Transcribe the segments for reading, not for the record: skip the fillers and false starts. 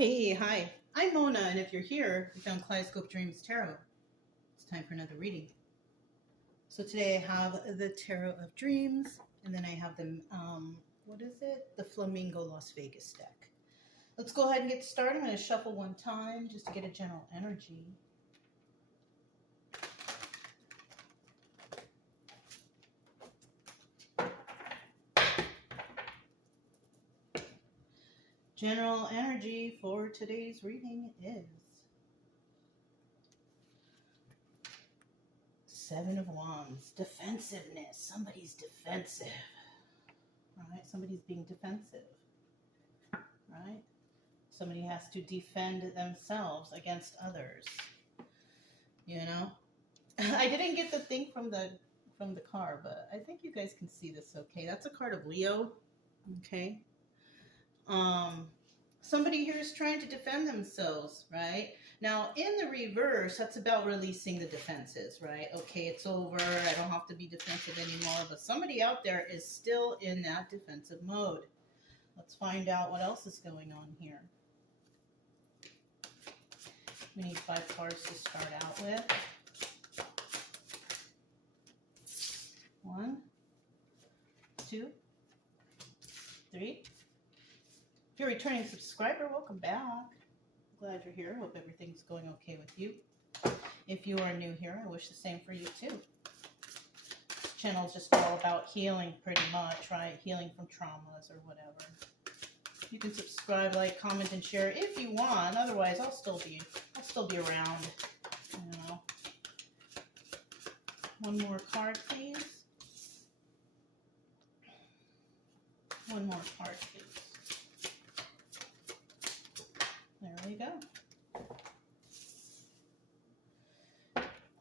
Hey, hi. I'm Mona, and if you're here, you found Kaleidoscope Dreams Tarot. It's time for another reading. So today I have the Tarot of Dreams, and then I have the, what is it? The Flamingo Las Vegas deck. Let's go ahead and get started. I'm going to shuffle one time just to get a general energy. General energy for today's reading is Seven of Wands. Defensiveness. Somebody's defensive. All right, somebody's being defensive. Right? Somebody has to defend themselves against others. You know? I didn't get the thing from the car, but I think you guys can see this okay. That's a card of Leo. Okay. Somebody here is trying to defend themselves, right? Now, in the reverse, that's about releasing the defenses, right? Okay, it's over. I don't have to be defensive anymore. But somebody out there is still in that defensive mode. Let's find out what else is going on here. We need 5 cards to start out with. 1, 2, 3. If you're a returning subscriber, welcome back. Glad you're here. Hope everything's going okay with you. If you are new here, I wish the same for you too. This channel is just all about healing pretty much, right? Healing from traumas or whatever. You can subscribe, like, comment, and share if you want. Otherwise, I'll still be around. You know. One more card, please. One more card, please. There we go.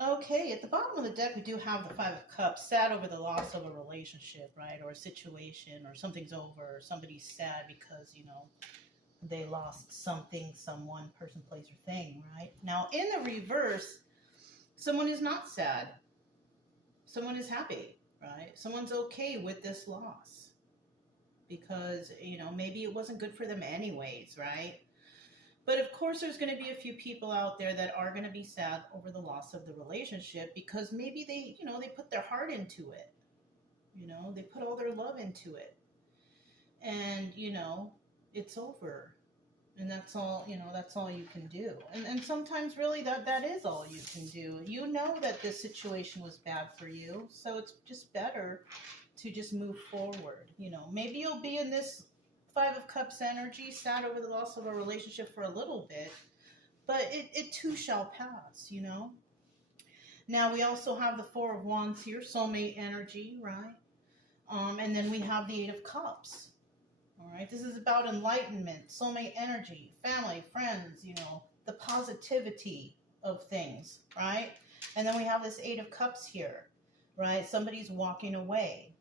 Okay, at the bottom of the deck, we do have the 5 of Cups, sad over the loss of a relationship, right? Or a situation, or something's over, or somebody's sad because, you know, they lost something, someone, person, place, or thing, right? Now, in the reverse, someone is not sad. Someone is happy, right? Someone's okay with this loss because, you know, maybe it wasn't good for them anyways, right? But of course, there's going to be a few people out there that are going to be sad over the loss of the relationship because maybe they, you know, they put their heart into it. You know, they put all their love into it. And, you know, it's over. And that's all, you know, that's all you can do. And sometimes really that is all you can do. You know that this situation was bad for you. So it's just better to just move forward. You know, maybe you'll be in this 5 of Cups energy, sad over the loss of a relationship for a little bit, but it too shall pass, you know. Now we also have the 4 of Wands here, soulmate energy, right? And then we have the 8 of Cups. All right, this is about enlightenment, soulmate energy, family, friends, you know, the positivity of things, right? And then we have this 8 of Cups here, right? Somebody's walking away.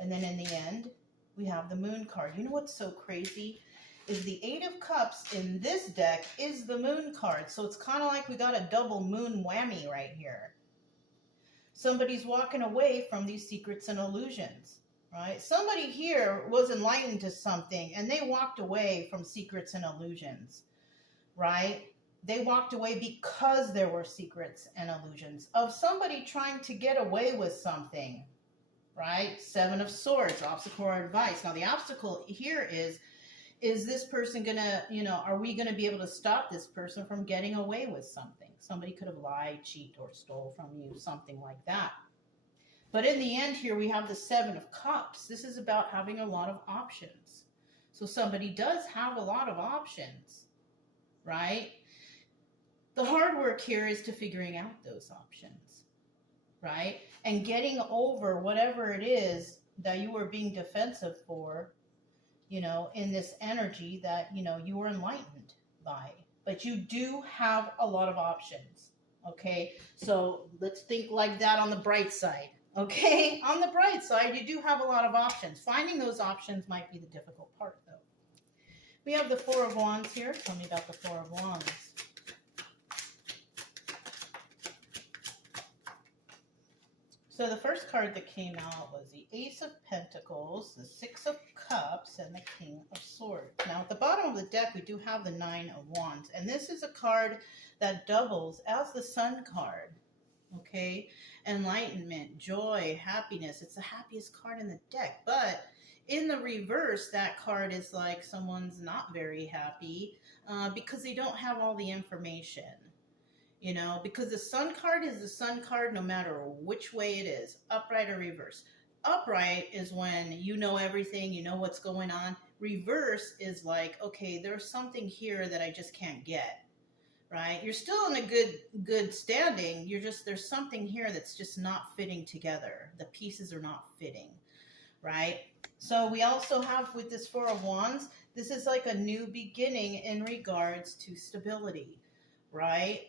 And then in the end, we have the Moon card. You know what's so crazy? Is the 8 of Cups in this deck is the Moon card. So it's kind of like we got a double moon whammy right here. Somebody's walking away from these secrets and illusions, right? Somebody here was enlightened to something and they walked away from secrets and illusions, right? They walked away because there were secrets and illusions of somebody trying to get away with something. Right? 7 of Swords, obstacle or advice. Now, the obstacle here is this person going to, you know, are we going to be able to stop this person from getting away with something? Somebody could have lied, cheated, or stole from you, something like that. But in the end here, we have the 7 of Cups. This is about having a lot of options. So somebody does have a lot of options, right? The hard work here is to figuring out those options, right? And getting over whatever it is that you were being defensive for, you know, in this energy that, you know, you were enlightened by. But you do have a lot of options, okay? So let's think like that on the bright side, okay? On the bright side, you do have a lot of options. Finding those options might be the difficult part, though. We have the 4 of Wands here. Tell me about the 4 of Wands. So the first card that came out was the Ace of Pentacles, the 6 of Cups and the King of Swords. Now, at the bottom of the deck, we do have the Nine of Wands. And this is a card that doubles as the Sun card. Okay? Enlightenment, joy, happiness. It's the happiest card in the deck. But in the reverse, that card is like someone's not very happy because they don't have all the information. You know, because the Sun card is the Sun card no matter which way it is, upright or reverse. Upright is when you know everything, you know what's going on. Reverse is like, okay, there's something here that I just can't get, right? You're still in a good standing. There's something here that's just not fitting together. The pieces are not fitting, right? So we also have with this Four of Wands, this is like a new beginning in regards to stability, right?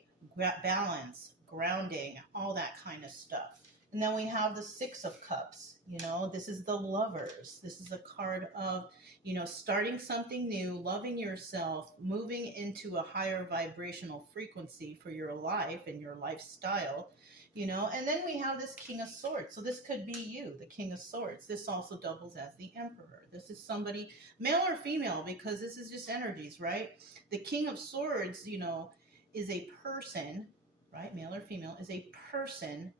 Balance, grounding, all that kind of stuff. And then we have the Six of Cups. You know, this is the Lovers. This is a card of, you know, starting something new, loving yourself, moving into a higher vibrational frequency for your life and your lifestyle, you know. And then we have this King of Swords. So this could be you, the King of Swords. This also doubles as the Emperor. This is somebody, male or female, because this is just energies, right? The King of Swords, you know, is a person, right? Male or female, is a person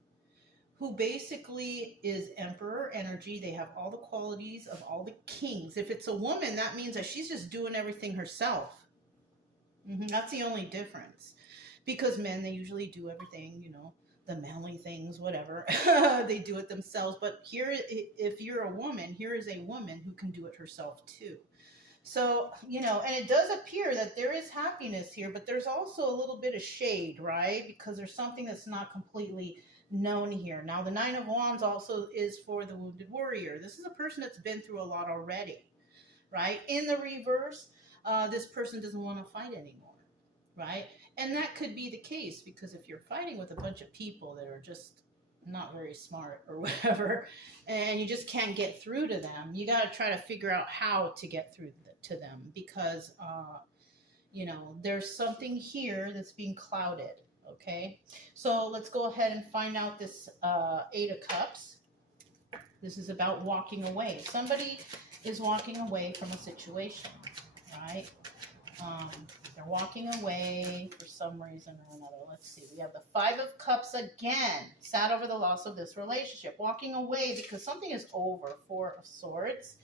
who basically is emperor energy. They have all the qualities of all the kings. If it's a woman, that means that she's just doing everything herself. That's the only difference. Because men, they usually do everything, you know, the manly things, whatever. They do it themselves. But here, if you're a woman, here is a woman who can do it herself too. So, you know, and it does appear that there is happiness here, but there's also a little bit of shade, right? Because there's something that's not completely known here. Now, the Nine of Wands also is for the wounded warrior. This is a person that's been through a lot already, right? In the reverse, this person doesn't want to fight anymore, right? And that could be the case because if you're fighting with a bunch of people that are just not very smart or whatever, and you just can't get through to them, you got to try to figure out how to get through to them because, you know, there's something here that's being clouded. Okay, so let's go ahead and find out this Eight of Cups. This is about walking away. Somebody is walking away from a situation, right? They're walking away for some reason or another. Let's see. We have the Five of Cups again. Sad over the loss of this relationship. Walking away because something is over. Four of Swords.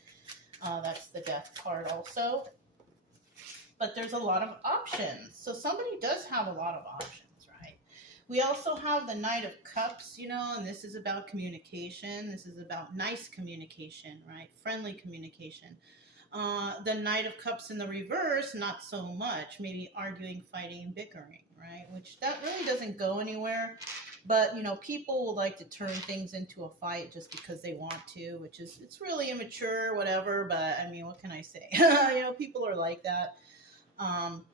That's the Death card also. But there's a lot of options. So somebody does have a lot of options. We also have the Knight of Cups, you know, and this is about communication. This is about nice communication, right? Friendly communication. The Knight of Cups in the reverse, not so much. Maybe arguing, fighting, and bickering, right? Which that really doesn't go anywhere. But, you know, people will like to turn things into a fight just because they want to, which is, it's really immature, whatever. But, I mean, what can I say? You know, people are like that.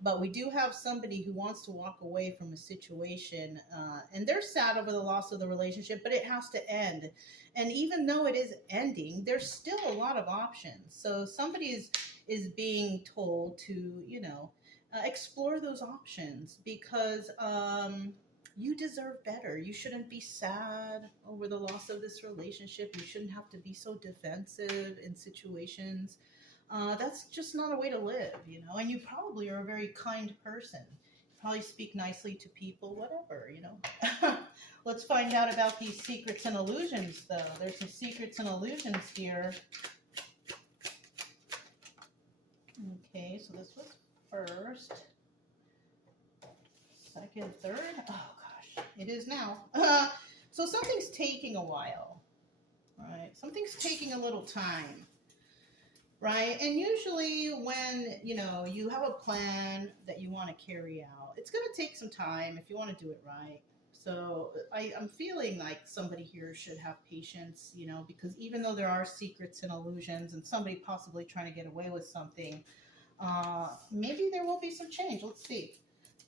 But we do have somebody who wants to walk away from a situation, and they're sad over the loss of the relationship, but it has to end. And even though it is ending, there's still a lot of options. So somebody is being told to, you know, explore those options because you deserve better. You shouldn't be sad over the loss of this relationship. You shouldn't have to be so defensive in situations. That's just not a way to live, you know, and you probably are a very kind person. You probably speak nicely to people, whatever, you know. Let's find out about these secrets and illusions, though. There's some secrets and illusions here. Okay, so this was first, second, third. Oh, gosh, it is now. So something's taking a while, right? Something's taking a little time. Right? And usually when, you know, you have a plan that you want to carry out, it's going to take some time if you want to do it right. So I'm feeling like somebody here should have patience, you know, because even though there are secrets and illusions and somebody possibly trying to get away with something, maybe there will be some change. Let's see.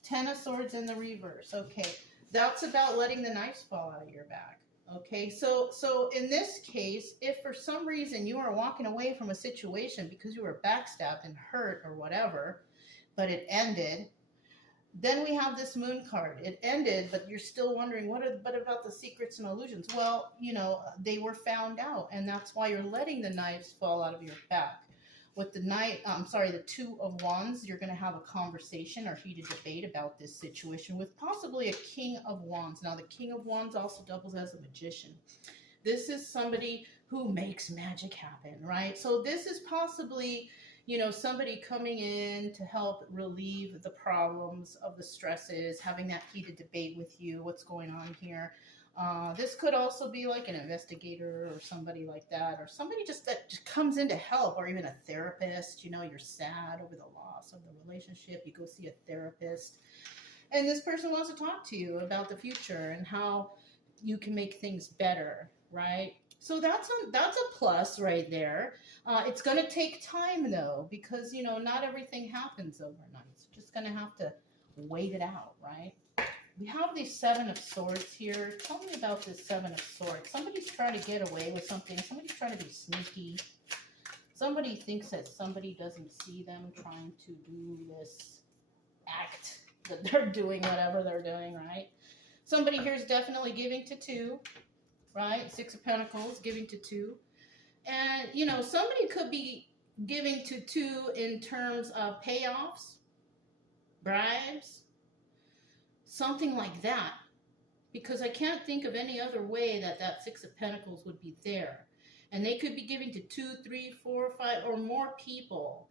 Ten of Swords in the reverse. Okay. That's about letting the knives fall out of your back. Okay, so in this case, if for some reason you are walking away from a situation because you were backstabbed and hurt or whatever, but it ended, Then we have this moon card. It ended, but you're still wondering, but about the secrets and illusions? Well, they were found out, and that's why you're letting the knives fall out of your back. With the the Two of Wands, you're going to have a conversation or heated debate about this situation with possibly a King of Wands. Now, the King of Wands also doubles as a magician. This is somebody who makes magic happen, right? So this is possibly, somebody coming in to help relieve the problems of the stresses, having that heated debate with you, what's going on here. This could also be like an investigator or somebody like that, or somebody that just comes in to help, or even a therapist. You're sad over the loss of the relationship. You go see a therapist, and this person wants to talk to you about the future and how you can make things better, right? So that's a plus right there. It's going to take time, though, because, not everything happens overnight. It's just going to have to wait it out, right? We have the Seven of Swords here. Tell me about this Seven of Swords. Somebody's trying to get away with something. Somebody's trying to be sneaky. Somebody thinks that somebody doesn't see them trying to do this act that they're doing, whatever they're doing, right? Somebody here is definitely giving to two, right? Six of Pentacles, giving to two. And, somebody could be giving to two in terms of payoffs, bribes, something like that, because I can't think of any other way that Six of Pentacles would be there. And they could be giving to 2, 3, 4, 5, or more people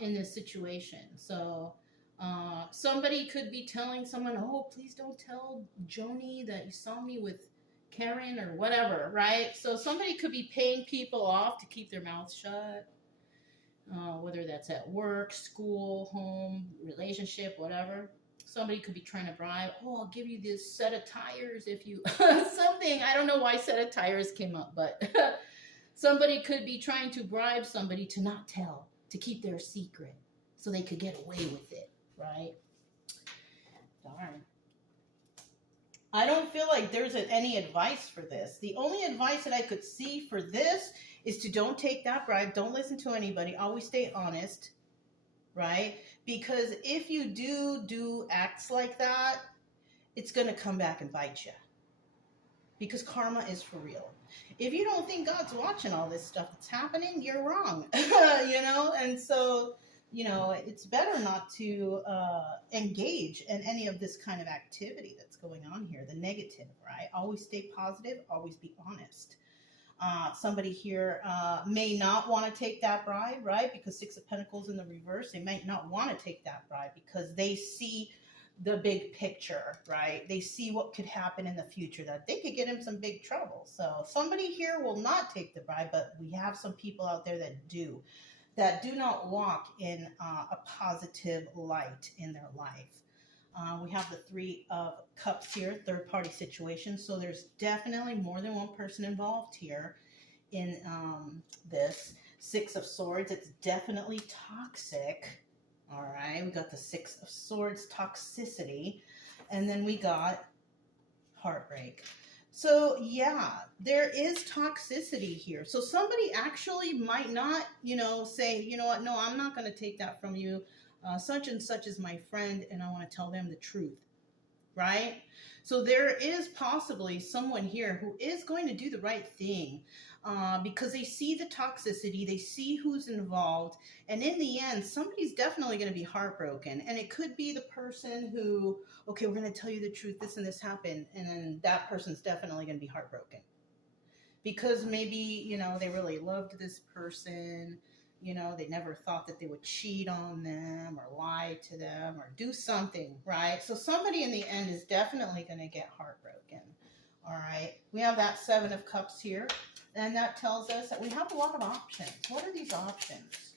in this situation. So somebody could be telling someone, oh, please don't tell Joni that you saw me with Karen or whatever, right? So somebody could be paying people off to keep their mouths shut, whether that's at work, school, home, relationship, whatever. Somebody could be trying to bribe, oh, I'll give you this set of tires if you, something, I don't know why set of tires came up, but somebody could be trying to bribe somebody to not tell, to keep their secret, so they could get away with it, right? Darn. I don't feel like there's any advice for this. The only advice that I could see for this is to don't take that bribe, don't listen to anybody, always stay honest, right? Because if you do acts like that, it's going to come back and bite you. Because karma is for real. If you don't think God's watching all this stuff that's happening, you're wrong. And so, it's better not to engage in any of this kind of activity that's going on here, the negative, right? Always stay positive, always be honest. Somebody here may not want to take that bribe, right? Because Six of Pentacles in the reverse, they might not want to take that bribe because they see the big picture, right? They see what could happen in the future, that they could get in some big trouble. So somebody here will not take the bribe, but we have some people out there that do not walk in a positive light in their life. We have the Three of Cups here, third-party situation. So there's definitely more than one person involved here in this. Six of Swords, it's definitely toxic. All right, we got the Six of Swords, toxicity. And then we got heartbreak. So, yeah, there is toxicity here. So somebody actually might not, say, you know what, no, I'm not going to take that from you. Such and such is my friend, and I want to tell them the truth, right? So there is possibly someone here who is going to do the right thing because they see the toxicity, they see who's involved, and in the end, somebody's definitely going to be heartbroken. And it could be the person who, okay, we're going to tell you the truth, this and this happened, and then that person's definitely going to be heartbroken. Because maybe, they really loved this person, they never thought that they would cheat on them or lie to them or do something, right? So somebody in the end is definitely going to get heartbroken, all right? We have that Seven of Cups here, and that tells us that we have a lot of options. What are these options?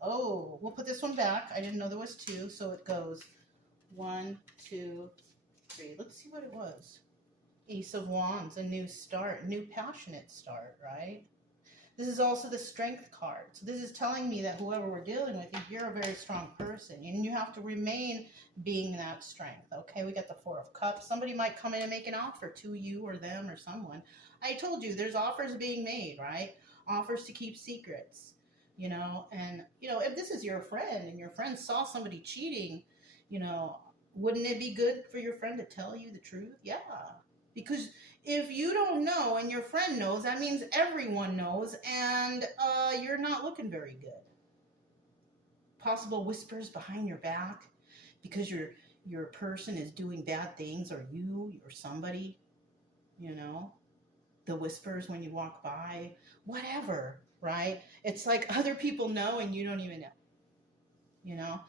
Oh, we'll put this one back. I didn't know there was two, so it goes 1, 2, 3. Let's see what it was. Ace of Wands, a new start, new passionate start, right? This is also the Strength card. So this is telling me that whoever we're dealing with, you're a very strong person, and you have to remain being that strength, okay? We got the Four of Cups. Somebody might come in and make an offer to you or them or someone. I told you, there's offers being made, right? offers to keep secrets, you know. And, you know, if this is your friend and your friend saw somebody cheating, you know, wouldn't it be good for your friend to tell you the truth? Yeah. Because if you don't know and your friend knows, that means everyone knows, and you're not looking very good. Possible whispers behind your back because your person is doing bad things, or you or somebody, you know, the whispers when you walk by, whatever, right? It's like other people know and you don't even know, you know.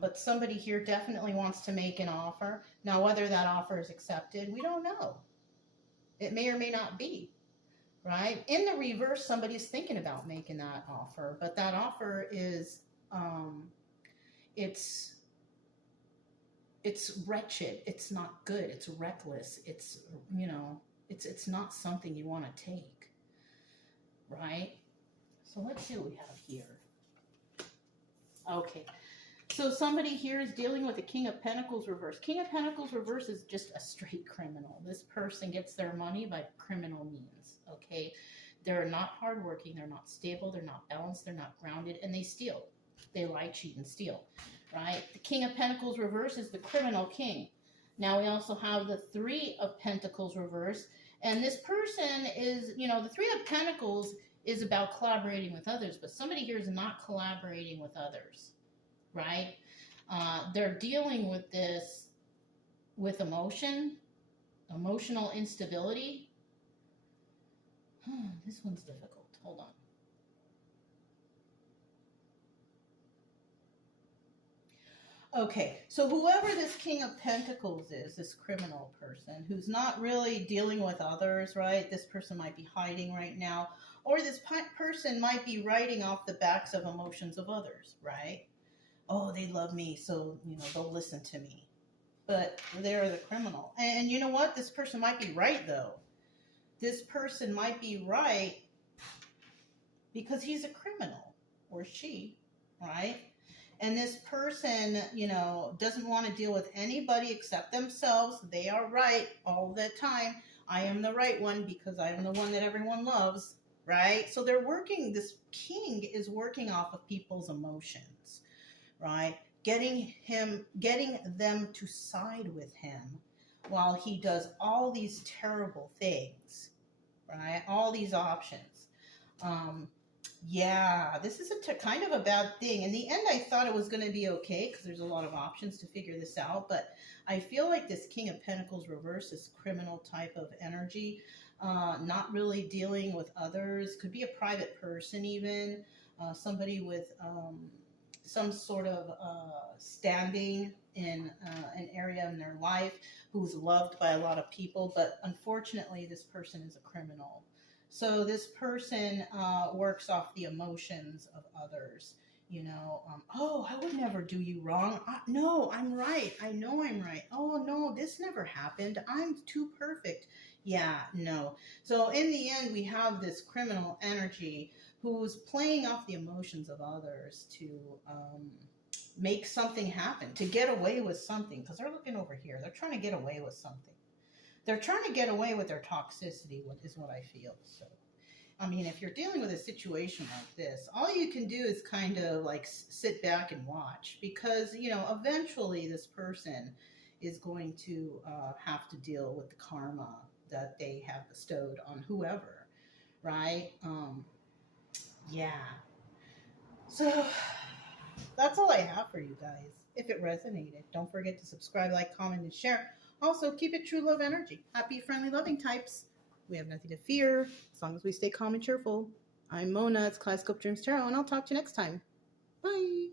But somebody here definitely wants to make an offer. Now, whether that offer is accepted, we don't know. It may or may not be, right? In the reverse, somebody's thinking about making that offer, but that offer is, it's wretched. It's not good. It's reckless. It's, you know, it's not something you want to take, right? So let's see what we have here. Okay. So somebody here is dealing with the King of Pentacles reverse. King of Pentacles reverse is just a straight criminal. This person gets their money by criminal means, okay? They're not hardworking. They're not stable. They're not balanced. They're not grounded. And they steal. They lie, cheat, and steal, right? The King of Pentacles reverse is the criminal king. Now we also have the Three of Pentacles reverse. And this person is, you know, the Three of Pentacles is about collaborating with others. But somebody here is not collaborating with others, right? They're dealing with this with emotional instability. This one's difficult. Hold on. Okay, so whoever this King of Pentacles is, this criminal person who's not really dealing with others, right? This person might be hiding right now, or this person might be writing off the backs of emotions of others, right? Oh, they love me, so, you know, they'll listen to me. But they're the criminal. And you know what? This person might be right, though. This person might be right because he's a criminal, or she, right? And this person, you know, doesn't want to deal with anybody except themselves. They are right all the time. I am the right one because I am the one that everyone loves, right? So they're working, this king is working off of people's emotions, right? Getting them to side with him while he does all these terrible things, right? All these options. Yeah, this is kind of a bad thing. In the end, I thought it was going to be okay because there's a lot of options to figure this out. But I feel like this King of Pentacles reverse, this criminal type of energy, not really dealing with others. Could be a private person even, somebody with some sort of standing in an area in their life who's loved by a lot of people. But unfortunately, this person is a criminal. So this person works off the emotions of others, you know. Oh, I would never do you wrong. No, I'm right. I know I'm right. Oh, no, this never happened. I'm too perfect. Yeah, no. So in the end, we have this criminal energy who's playing off the emotions of others to make something happen, to get away with something. Because they're looking over here. They're trying to get away with something. They're trying to get away with their toxicity, is what I feel. So, I mean, if you're dealing with a situation like this, all you can do is kind of like sit back and watch, because, you know, eventually this person is going to have to deal with the karma that they have bestowed on whoever, right? Yeah. So that's all I have for you guys. If it resonated, don't forget to subscribe, like, comment, and share. Also, keep it true love energy. Happy, friendly, loving types. We have nothing to fear as long as we stay calm and cheerful. I'm Mona. It's Kaleidoscope Dreams Tarot, and I'll talk to you next time. Bye.